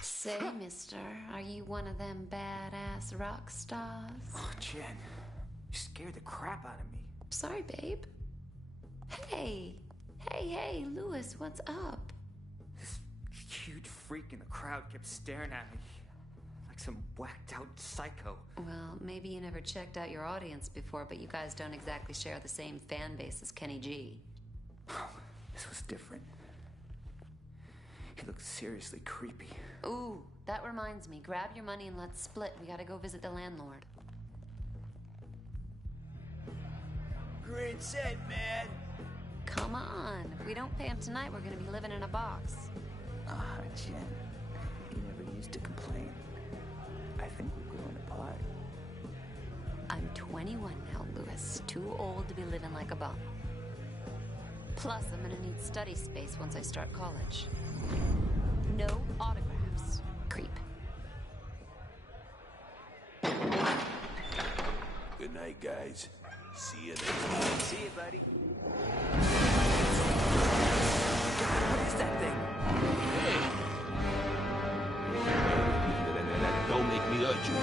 Say, mister, are you one of them badass rock stars? Oh, Jen, you scared the crap out of me. Sorry, babe. Hey, Lewis, what's up? This huge freak in the crowd kept staring at me like some whacked out psycho. Well, maybe you never checked out your audience before, but you guys don't exactly share the same fan base as Kenny G. Oh, this was different. He looked seriously creepy. Ooh, that reminds me. Grab your money and let's split. We gotta go visit the landlord. Great set, man. Come on. If we don't pay him tonight, we're gonna be living in a box. Ah, Jen. You never used to complain. I think we're growing apart. I'm 21 now, Lewis. Too old to be living like a bum. Plus, I'm gonna need study space once I start college. No autographs, creep. Good night, guys. See you next time. See you, buddy. What is that thing? Don't don't make me hurt you.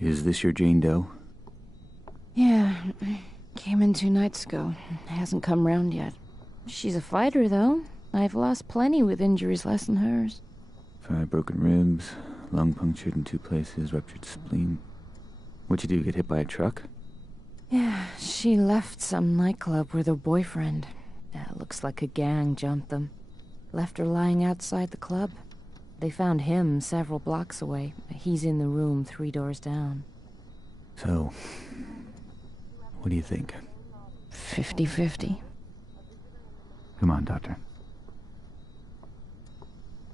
Is this your Jane Doe? Yeah, came in 2 nights ago. Hasn't come round yet. She's a fighter, though. I've lost plenty with injuries less than hers. 5 broken ribs, lung punctured in 2 places, ruptured spleen. What'd you do, get hit by a truck? Yeah, she left some nightclub with her boyfriend. Looks like a gang jumped them. Left her lying outside the club. They found him several blocks away. He's in the room 3 doors down. So, what do you think? 50-50. Come on, Doctor.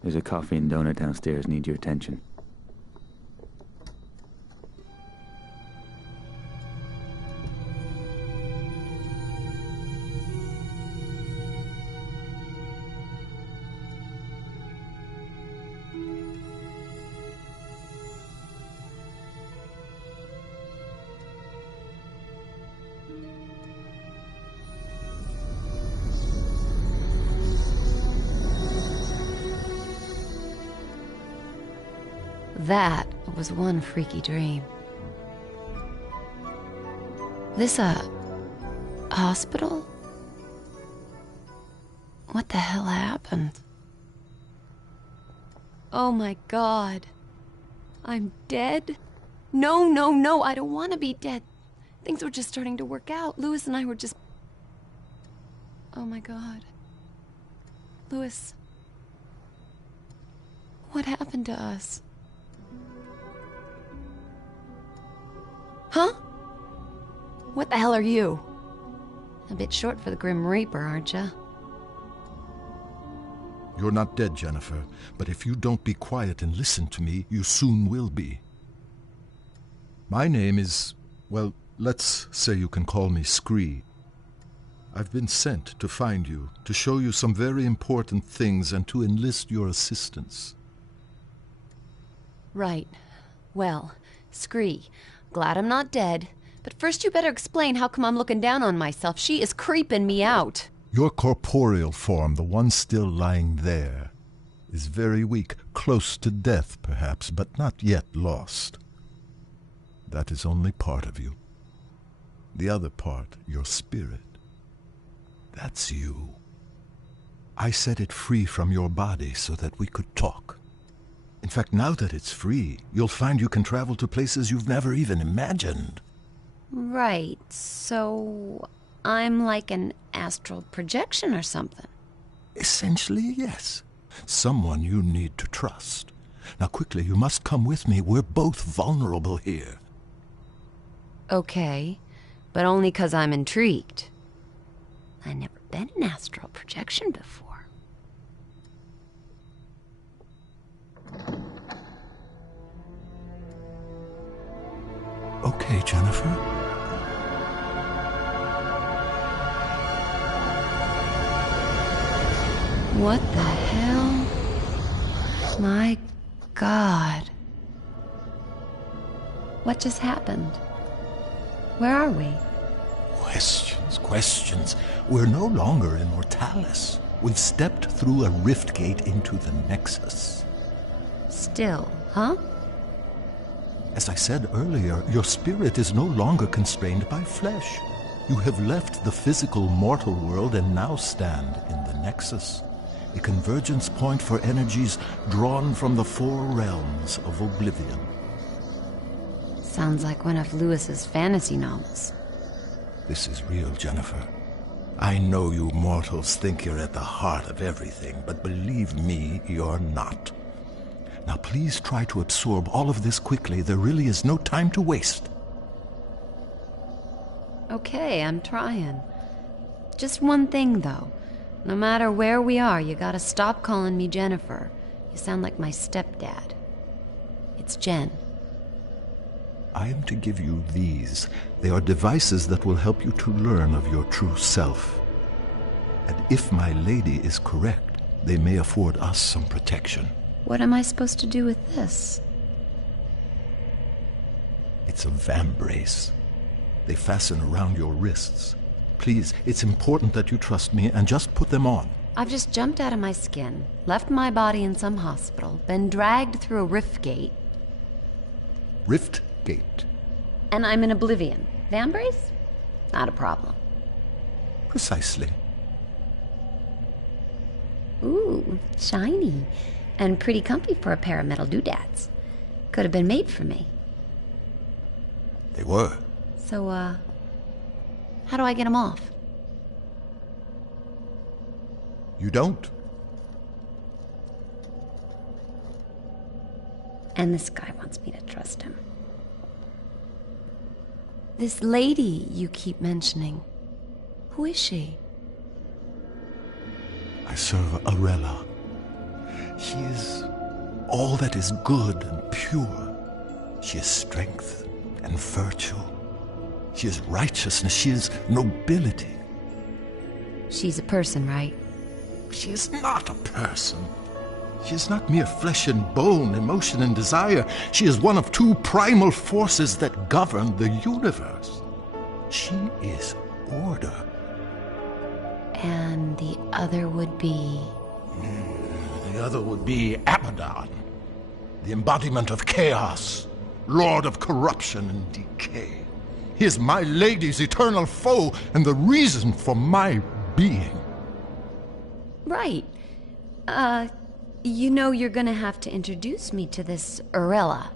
There's a coffee and donut downstairs. Need your attention. That was one freaky dream. This a hospital? What the hell happened? Oh my God. I'm dead? No, no, no, I don't want to be dead. Things were just starting to work out. Louis and I were just... Oh my God. Louis. What happened to us? Huh? What the hell are you? A bit short for the Grim Reaper, aren't ya? You're not dead, Jennifer, but if you don't be quiet and listen to me, you soon will be. My name is, well, let's say you can call me Scree. I've been sent to find you, to show you some very important things and to enlist your assistance. Right. Well, Scree, glad I'm not dead, but first you better explain how come I'm looking down on myself. She is creeping me out. Your corporeal form, the one still lying there, is very weak, close to death perhaps, but not yet lost. That is only part of you. The other part, your spirit, that's you. I set it free from your body so that we could talk. In fact, now that it's free, you'll find you can travel to places you've never even imagined. Right, so I'm like an astral projection or something. Essentially, yes. Someone you need to trust. Now quickly, you must come with me. We're both vulnerable here. Okay, but only 'cause I'm intrigued. I've never been an astral projection before. Okay, Jennifer. What the hell? My God. What just happened? Where are we? Questions. We're no longer in Mortalis. We've stepped through a rift gate into the Nexus. Still, huh? As I said earlier, your spirit is no longer constrained by flesh. You have left the physical mortal world and now stand in the nexus, a convergence point for energies drawn from the four realms of oblivion. Sounds like one of Lewis's fantasy novels. This is real, Jennifer. I know you mortals think you're at the heart of everything, but believe me, you're not. Now please try to absorb all of this quickly. There really is no time to waste. Okay, I'm trying. Just one thing, though. No matter where we are, you gotta stop calling me Jennifer. You sound like my stepdad. It's Jen. I am to give you these. They are devices that will help you to learn of your true self. And if my lady is correct, they may afford us some protection. What am I supposed to do with this? It's a vambrace. They fasten around your wrists. Please, it's important that you trust me and just put them on. I've just jumped out of my skin, left my body in some hospital, been dragged through a rift gate. Rift Gate. And I'm in oblivion. Vambrace? Not a problem. Precisely. Ooh, shiny. And pretty comfy for a pair of metal doodads. Could have been made for me. They were. So, how do I get them off? You don't. And this guy wants me to trust him. This lady you keep mentioning, who is she? I serve Arella. She is all that is good and pure. She is strength and virtue. She is righteousness. She is nobility. She's a person, right? She is not a person. She is not mere flesh and bone, emotion and desire. She is one of two primal forces that govern the universe. She is order. And the other would be... The other would be Abaddon, the embodiment of chaos, lord of corruption and decay. He is my lady's eternal foe and the reason for my being. Right. You know you're gonna have to introduce me to this Arella.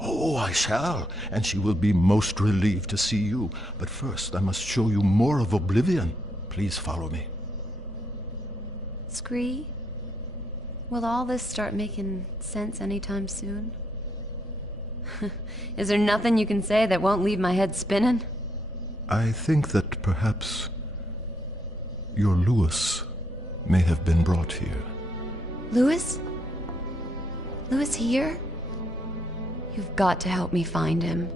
Oh, I shall, and she will be most relieved to see you. But first, I must show you more of Oblivion. Please follow me. Scree, will all this start making sense anytime soon? Is there nothing you can say that won't leave my head spinning? I think that perhaps your Lewis may have been brought here. Lewis? Lewis here? You've got to help me find him.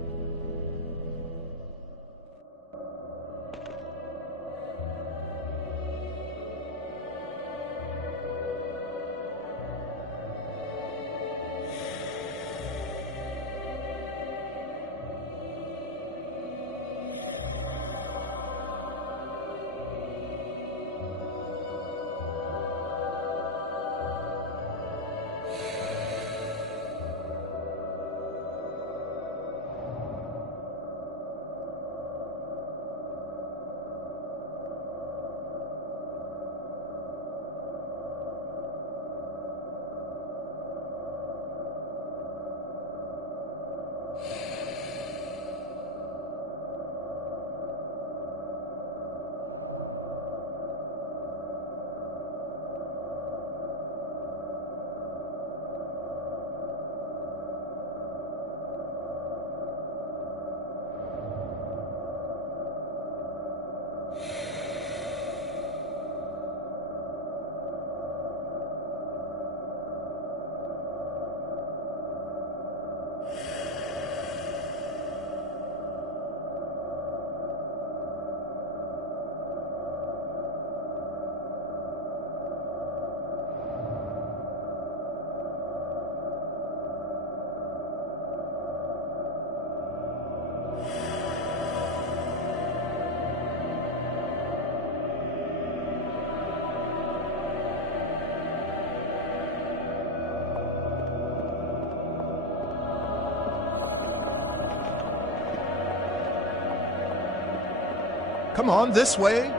Come on, this way.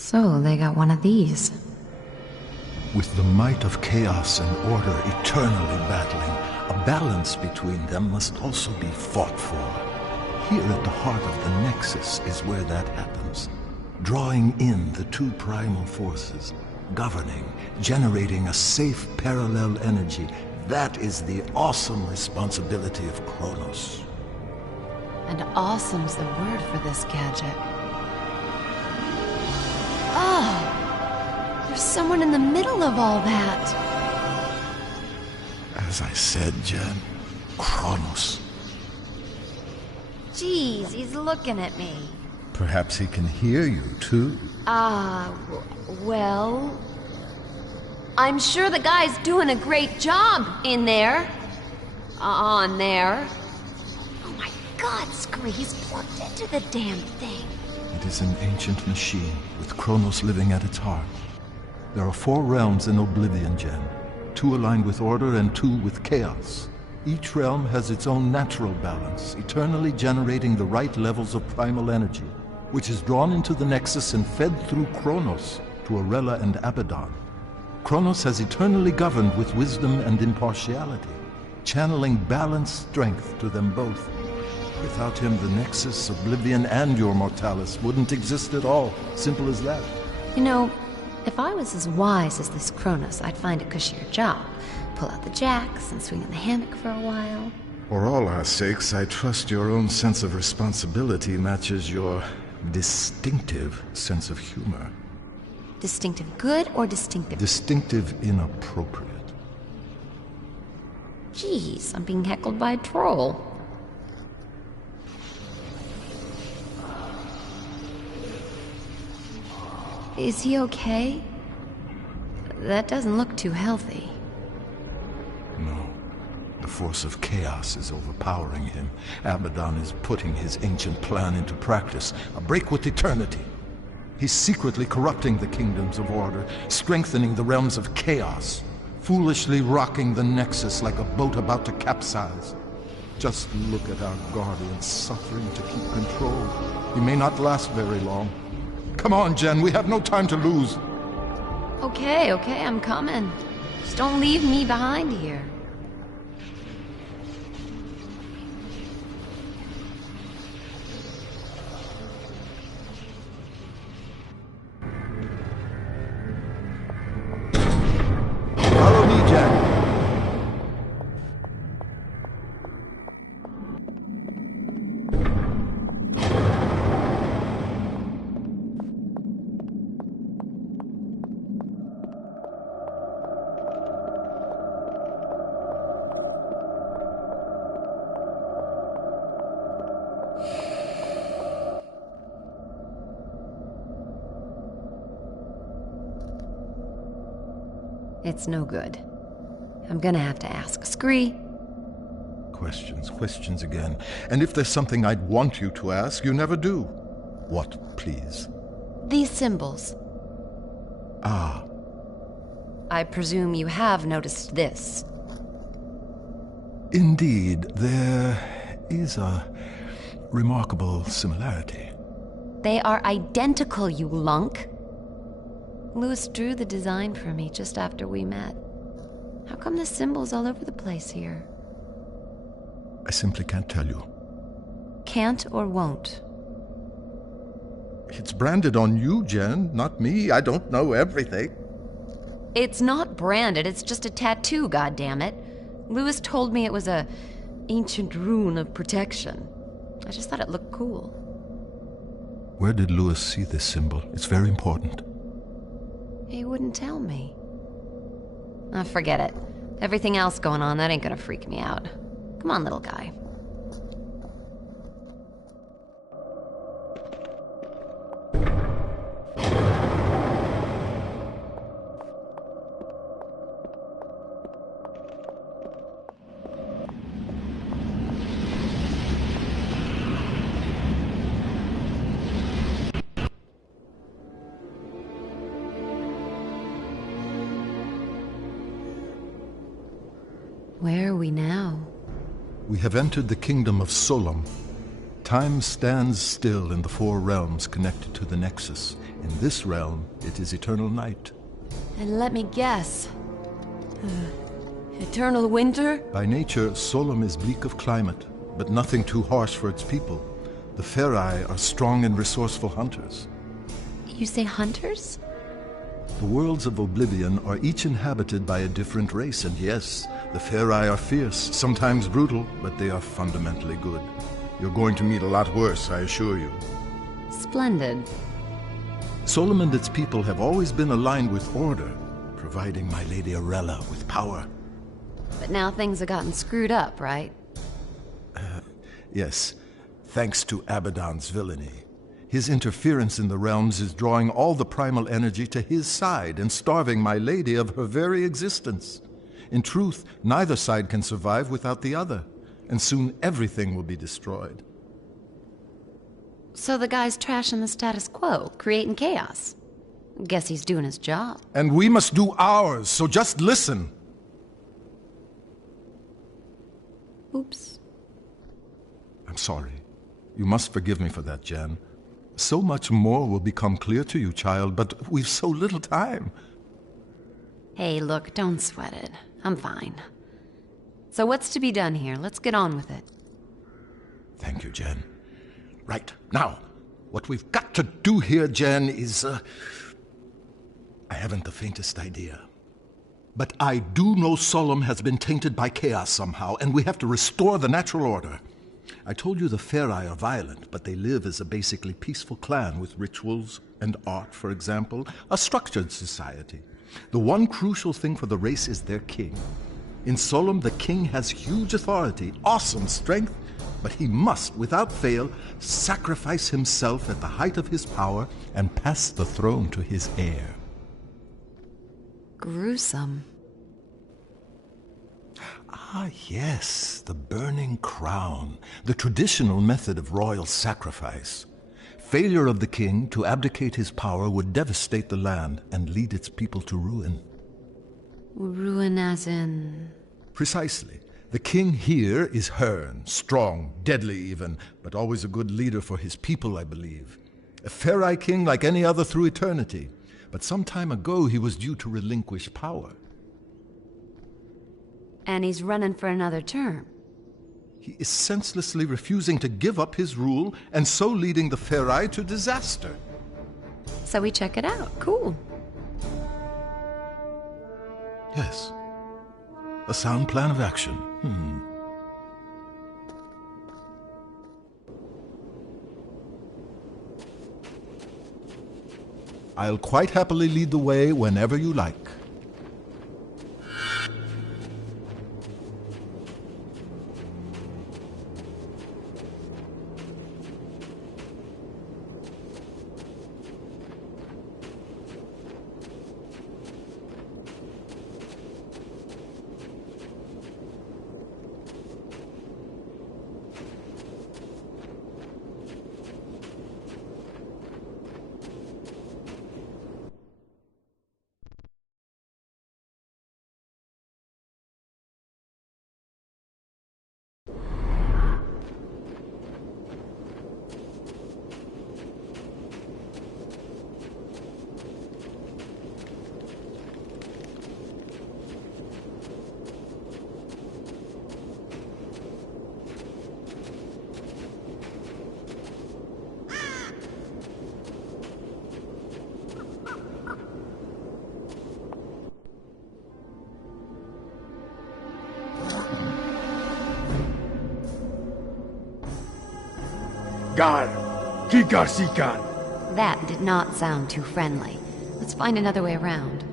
So, they got one of these. With the might of chaos and order eternally battling, a balance between them must also be fought for. Here at the heart of the Nexus is where that happens. Drawing in the two primal forces, governing, generating a safe parallel energy. That is the awesome responsibility of Kronos. And awesome's the word for this gadget. Oh! There's someone in the middle of all that. As I said, Jen, Kronos. Jeez, he's looking at me. Perhaps he can hear you, too. Well... I'm sure the guy's doing a great job in there. On there. Oh my god, Scree, he's plugged into the damn thing. It is an ancient machine, with Kronos living at its heart. There are 4 realms in Oblivion, Jen. 2 aligned with order and 2 with chaos. Each realm has its own natural balance, eternally generating the right levels of primal energy, which is drawn into the Nexus and fed through Kronos to Arella and Abaddon. Kronos has eternally governed with wisdom and impartiality, channeling balanced strength to them both. Without him, the Nexus, Oblivion, and your Mortalis wouldn't exist at all. Simple as that. You know, if I was as wise as this Kronos, I'd find a cushier job. Pull out the jacks and swing in the hammock for a while. For all our sakes, I trust your own sense of responsibility matches your distinctive sense of humor. Distinctive good or distinctive? Distinctive inappropriate. Jeez, I'm being heckled by a troll. Is he okay? That doesn't look too healthy. No. The force of chaos is overpowering him. Abaddon is putting his ancient plan into practice. A break with eternity. He's secretly corrupting the kingdoms of order, strengthening the realms of chaos, foolishly rocking the Nexus like a boat about to capsize. Just look at our guardian suffering to keep control. He may not last very long. Come on, Jen, we have no time to lose. Okay, I'm coming. Just don't leave me behind here. Follow me, Jen. It's no good. I'm gonna have to ask. Scree? Questions again. And if there's something I'd want you to ask, you never do. What, please? These symbols. Ah. I presume you have noticed this. Indeed, there is a remarkable similarity. They are identical, you lunk. Louis drew the design for me just after we met. How come the symbols all over the place here? I simply can't tell you. Can't or won't? It's branded on you, Jen, not me. I don't know everything. It's not branded, it's just a tattoo, goddammit. Louis told me it was a ancient rune of protection. I just thought it looked cool. Where did Louis see this symbol? It's very important. He wouldn't tell me. Oh, forget it. Everything else going on, that ain't gonna freak me out. Come on, little guy. Where are we now? We have entered the kingdom of Solom. Time stands still in the four realms connected to the Nexus. In this realm, it is eternal night. And let me guess. Eternal winter? By nature, Solom is bleak of climate, but nothing too harsh for its people. The Ferai are strong and resourceful hunters. You say hunters? The worlds of Oblivion are each inhabited by a different race, and yes, the Ferai are fierce, sometimes brutal, but they are fundamentally good. You're going to meet a lot worse, I assure you. Splendid. Solom and its people have always been aligned with order, providing my Lady Arella with power. But now things have gotten screwed up, right? Yes, thanks to Abaddon's villainy. His interference in the realms is drawing all the primal energy to his side and starving my lady of her very existence. In truth, neither side can survive without the other, and soon everything will be destroyed. So the guy's trashing the status quo, creating chaos. Guess he's doing his job. And we must do ours, so just listen. Oops. I'm sorry. You must forgive me for that, Jen. So much more will become clear to you, child, but we've so little time. Hey, look, don't sweat it. I'm fine. So what's to be done here? Let's get on with it. Thank you, Jen. Right, now, what we've got to do here, Jen, is, I haven't the faintest idea. But I do know Solom has been tainted by chaos somehow, and we have to restore the natural order. I told you the Ferai are violent, but they live as a basically peaceful clan with rituals and art, for example, a structured society. The one crucial thing for the race is their king. In Solom, the king has huge authority, awesome strength, but he must, without fail, sacrifice himself at the height of his power and pass the throne to his heir. Gruesome. Ah, yes, the burning crown, the traditional method of royal sacrifice. Failure of the king to abdicate his power would devastate the land and lead its people to ruin. Ruin as in... Precisely. The king here is Hearn, strong, deadly even, but always a good leader for his people, I believe. A Ferai king like any other through eternity. But some time ago he was due to relinquish power. And he's running for another term. He is senselessly refusing to give up his rule, and so leading the Ferai to disaster. So we check it out. Cool. Yes. A sound plan of action. I'll quite happily lead the way whenever you like. Gar, Kikar Sikan. That did not sound too friendly. Let's find another way around.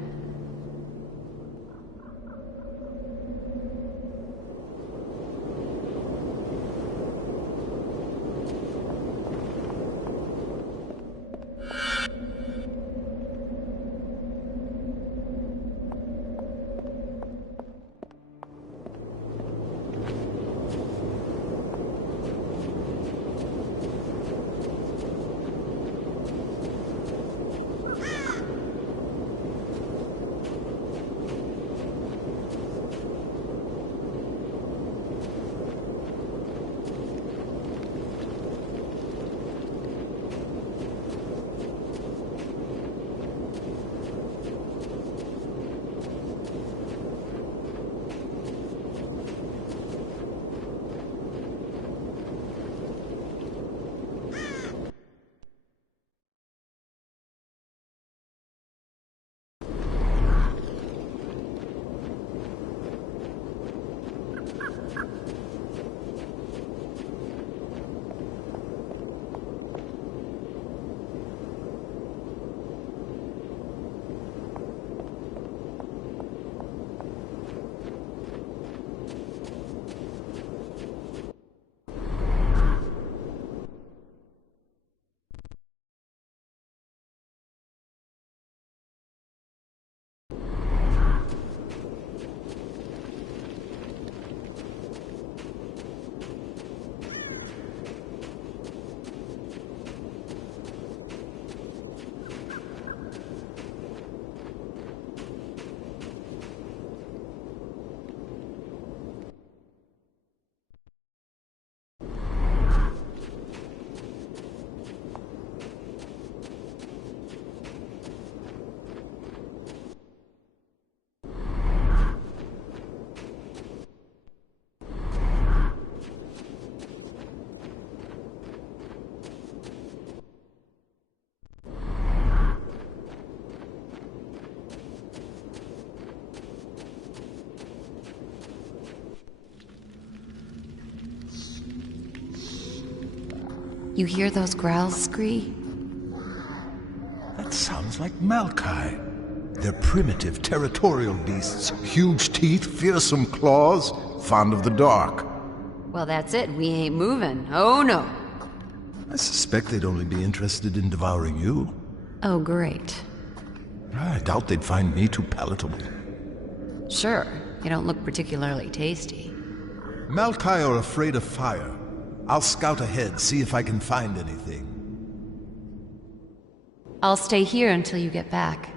You hear those growls, Scree? That sounds like Malkai. They're primitive, territorial beasts. Huge teeth, fearsome claws, fond of the dark. Well, that's it. We ain't moving. Oh, no. I suspect they'd only be interested in devouring you. Oh, great. I doubt they'd find me too palatable. Sure. You don't look particularly tasty. Malkai are afraid of fire. I'll scout ahead, see if I can find anything. I'll stay here until you get back.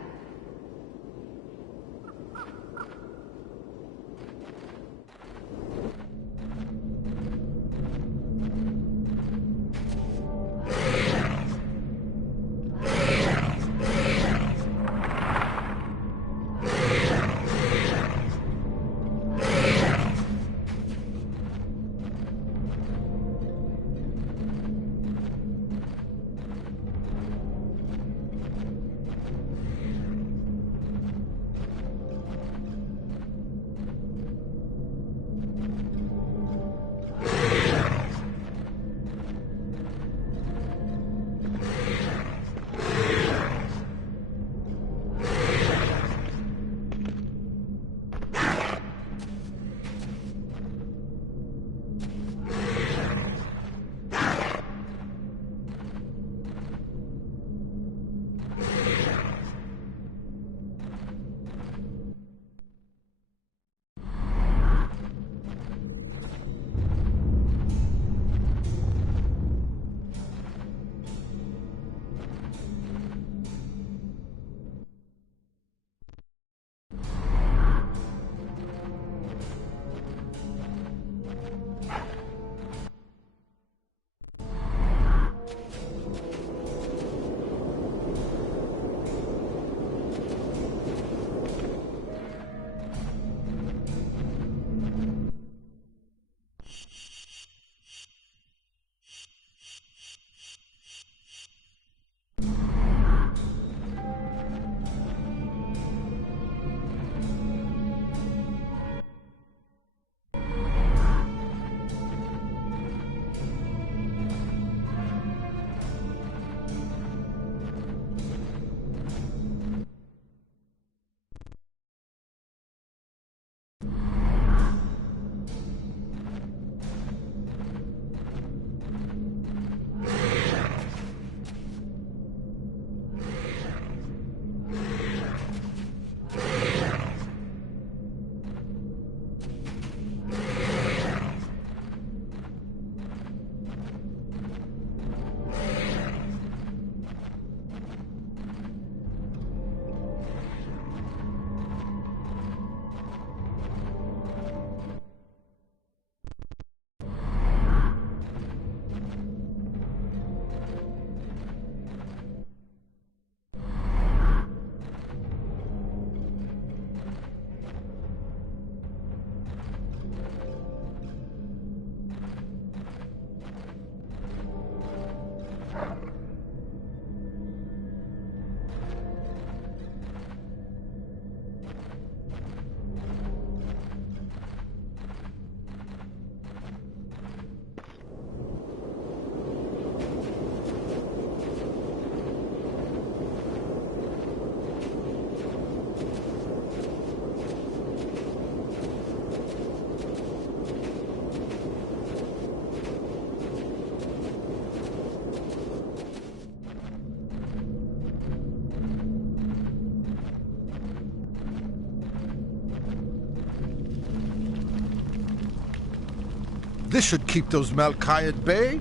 This should keep those Malkai at bay.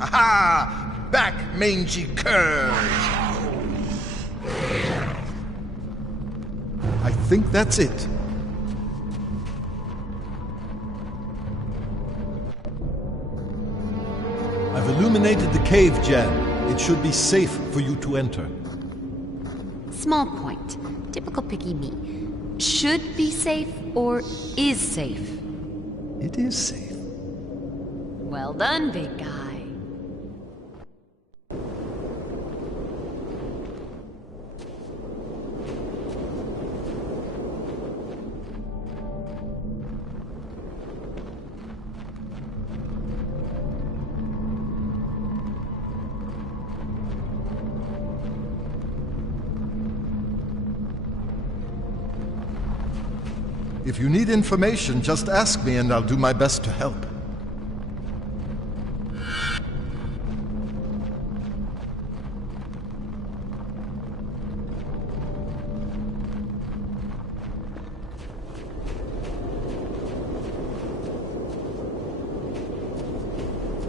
Aha! Back, mangy curs! I think that's it. I've illuminated the cave, Jan. It should be safe for you to enter. Small point. Typical picky me. Should be safe or is safe? It is safe. Well done, big guy. If you need information, just ask me and I'll do my best to help.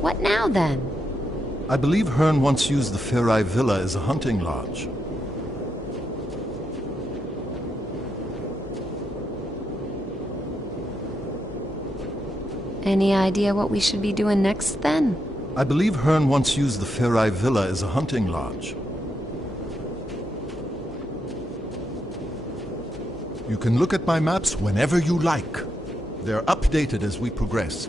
What now, then? I believe Hearn once used the Farai Villa as a hunting lodge. Any idea what we should be doing next, then? I believe Hearn once used the Farai Villa as a hunting lodge. You can look at my maps whenever you like. They're updated as we progress.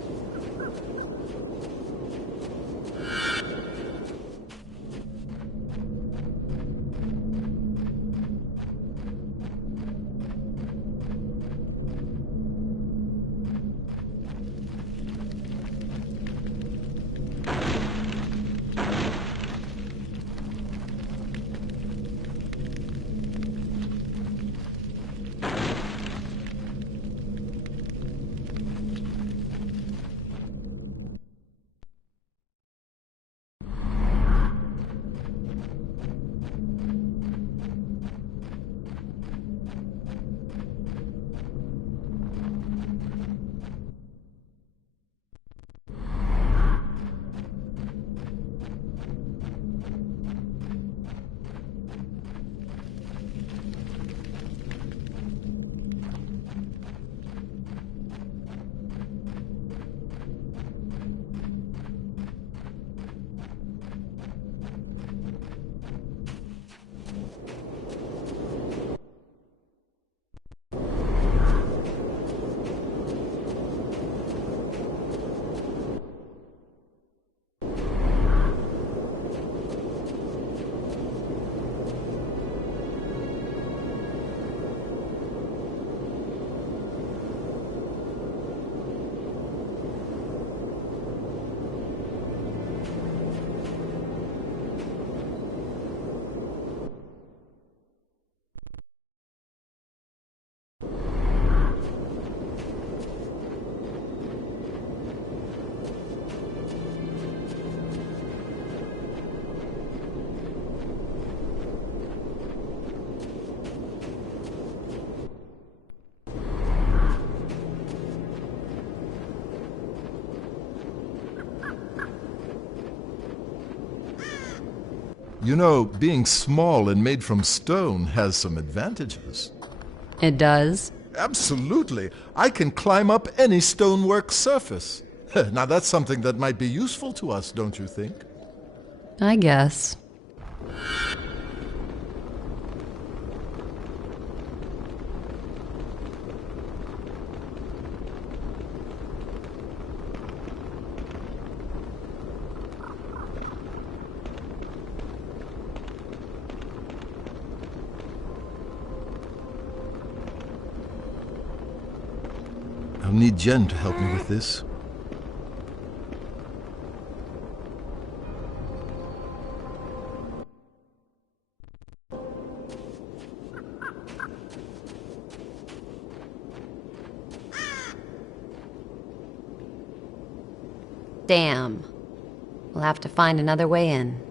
You know, being small and made from stone has some advantages. It does? Absolutely. I can climb up any stonework surface. Now that's something that might be useful to us, don't you think? I guess. I'll need Jen to help me with this. Damn. We'll have to find another way in.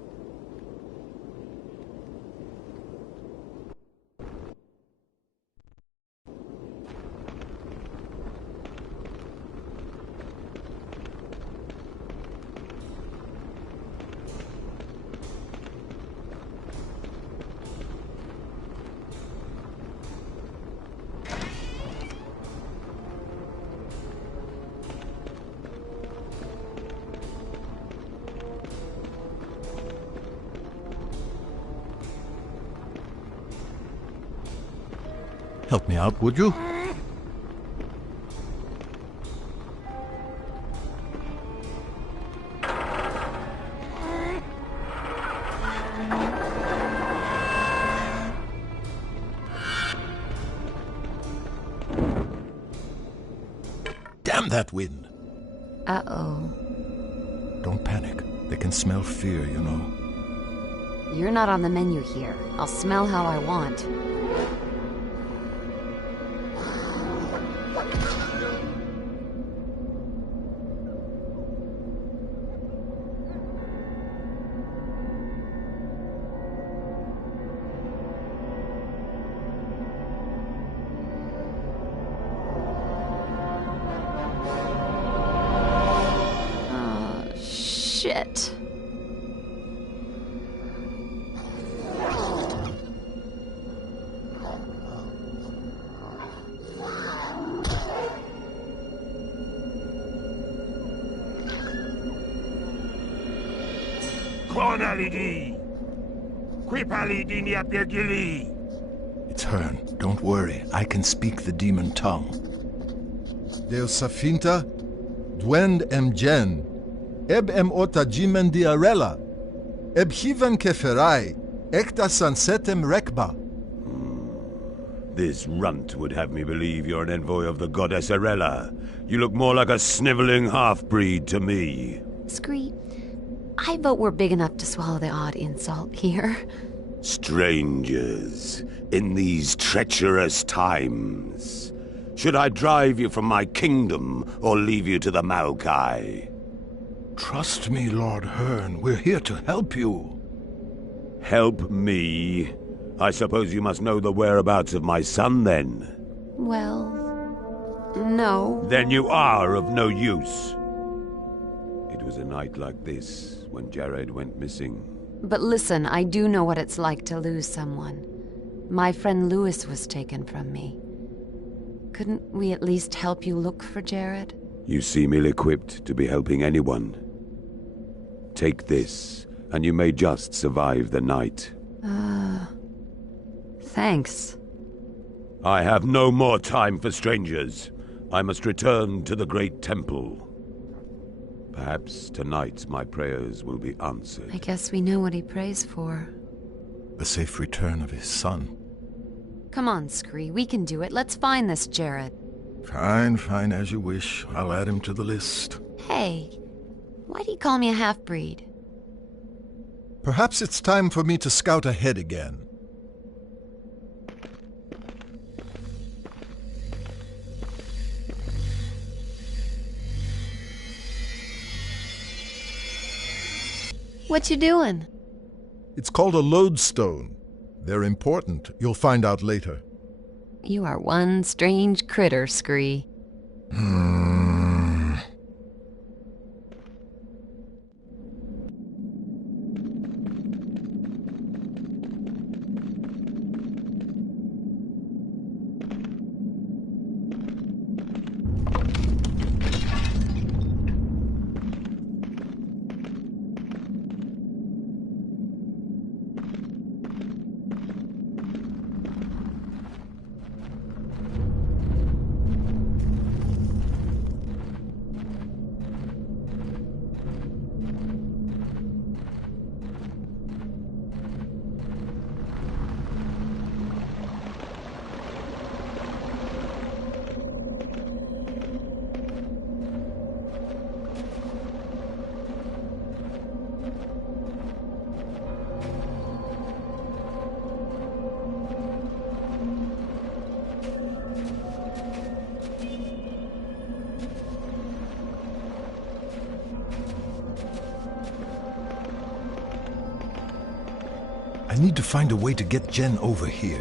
Help me out, would you? Damn that wind! Uh-oh. Don't panic. They can smell fear, you know. You're not on the menu here. I'll smell how I want. Shit. It's Hearn. Don't worry. I can speak the demon tongue. Deus Safinta, Dwend Jen, Eb Ota Jimen Diarella, Eb Hiven Keferai, Ekta Sansetem Rekba. This runt would have me believe you're an envoy of the goddess Arella. You look more like a sniveling half-breed to me. Scree, I vote we're big enough to swallow the odd insult here. Strangers, in these treacherous times. Should I drive you from my kingdom, or leave you to the Maokai? Trust me, Lord Hearn. We're here to help you. Help me? I suppose you must know the whereabouts of my son, then? Well, no. Then you are of no use. It was a night like this when Jared went missing. But listen, I do know what it's like to lose someone. My friend Lewis was taken from me. Couldn't we at least help you look for Jared? You seem ill-equipped to be helping anyone. Take this, and you may just survive the night. Thanks. I have no more time for strangers. I must return to the Great Temple. Perhaps tonight my prayers will be answered. I guess we know what he prays for. The safe return of his son. Come on, Scree, we can do it. Let's find this Jared. Fine, fine, as you wish. I'll add him to the list. Hey, why do you call me a half-breed? Perhaps it's time for me to scout ahead again. What you doing? It's called a lodestone. They're important. You'll find out later. You are one strange critter, Scree. I need to find a way to get Jen over here.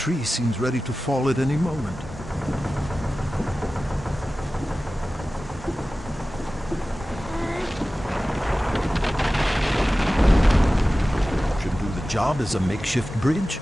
tree seems ready to fall at any moment. Should do the job as a makeshift bridge.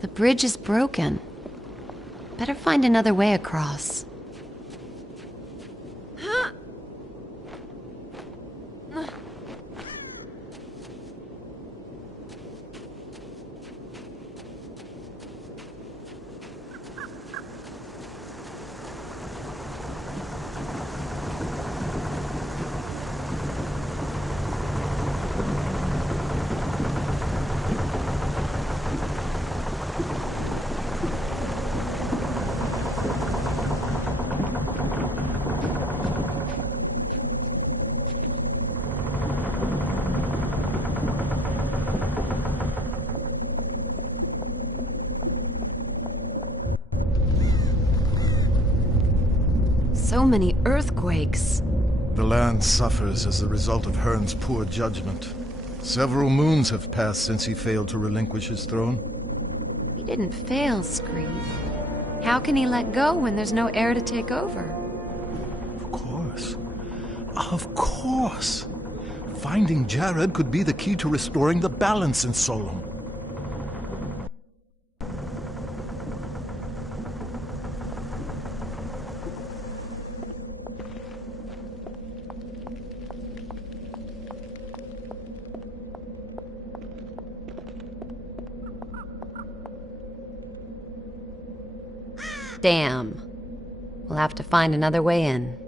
The bridge is broken. Better find another way across. So many earthquakes. The land suffers as a result of Hearn's poor judgment. Several moons have passed since he failed to relinquish his throne. He didn't fail, Scream. How can he let go when there's no heir to take over? Of course. Of course. Finding Jared could be the key to restoring the balance in Solom. Damn. We'll have to find another way in.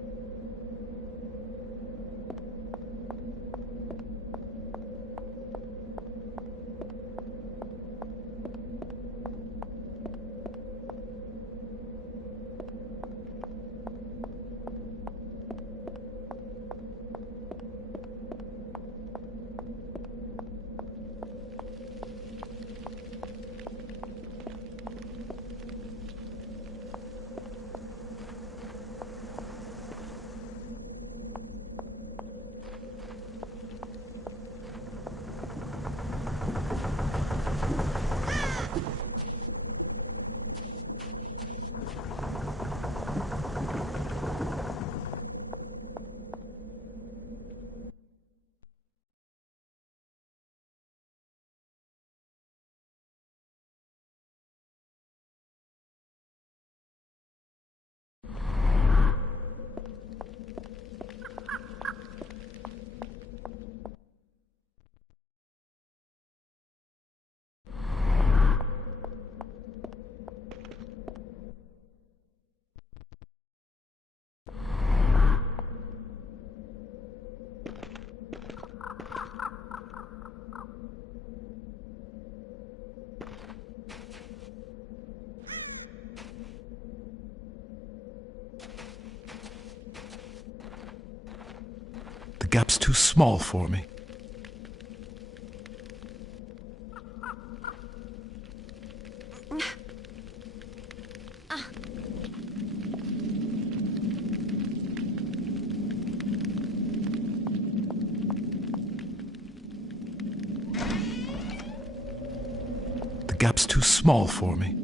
gap's too small for me. The gap's too small for me.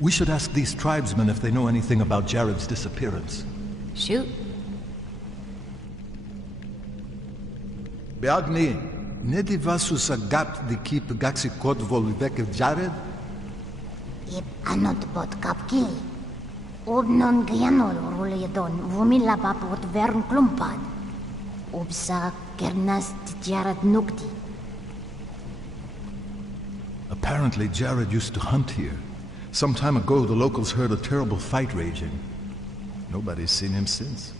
We should ask these tribesmen if they know anything about Jared's disappearance. Shoot. Beagni, nedi vasu sa gap di keep gaxi kod volvek Jared? Ip anot bot kapki. Obnon gyanol ruledon vumila papot vern klumpad. Ubsa kernas Jared nukti. Apparently Jared used to hunt here. Some time ago, the locals heard a terrible fight raging. Nobody's seen him since.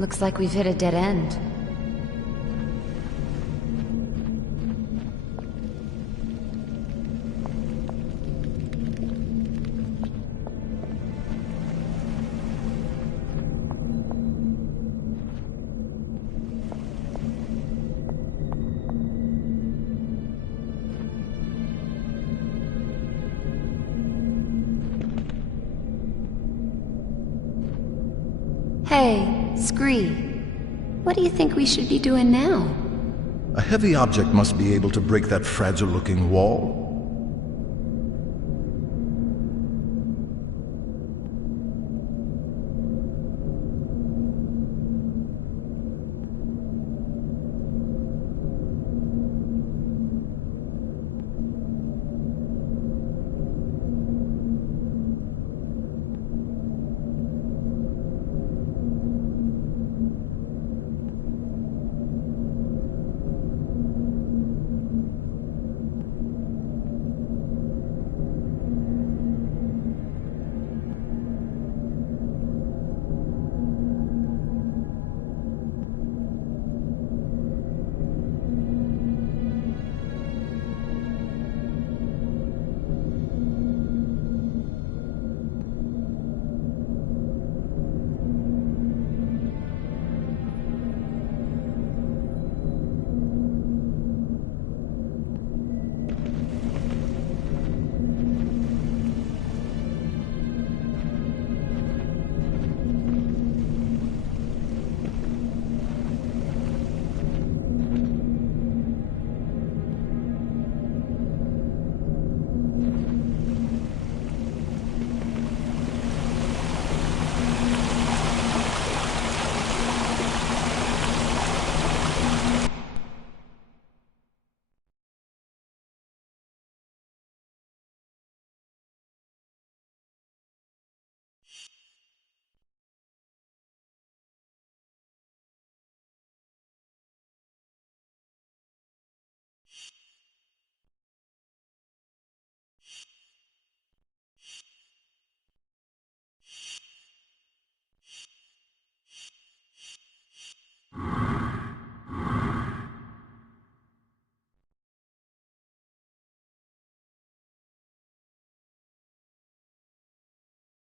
Looks like we've hit a dead end. Hey, Scree. What do you think we should be doing now? A heavy object must be able to break that fragile-looking wall.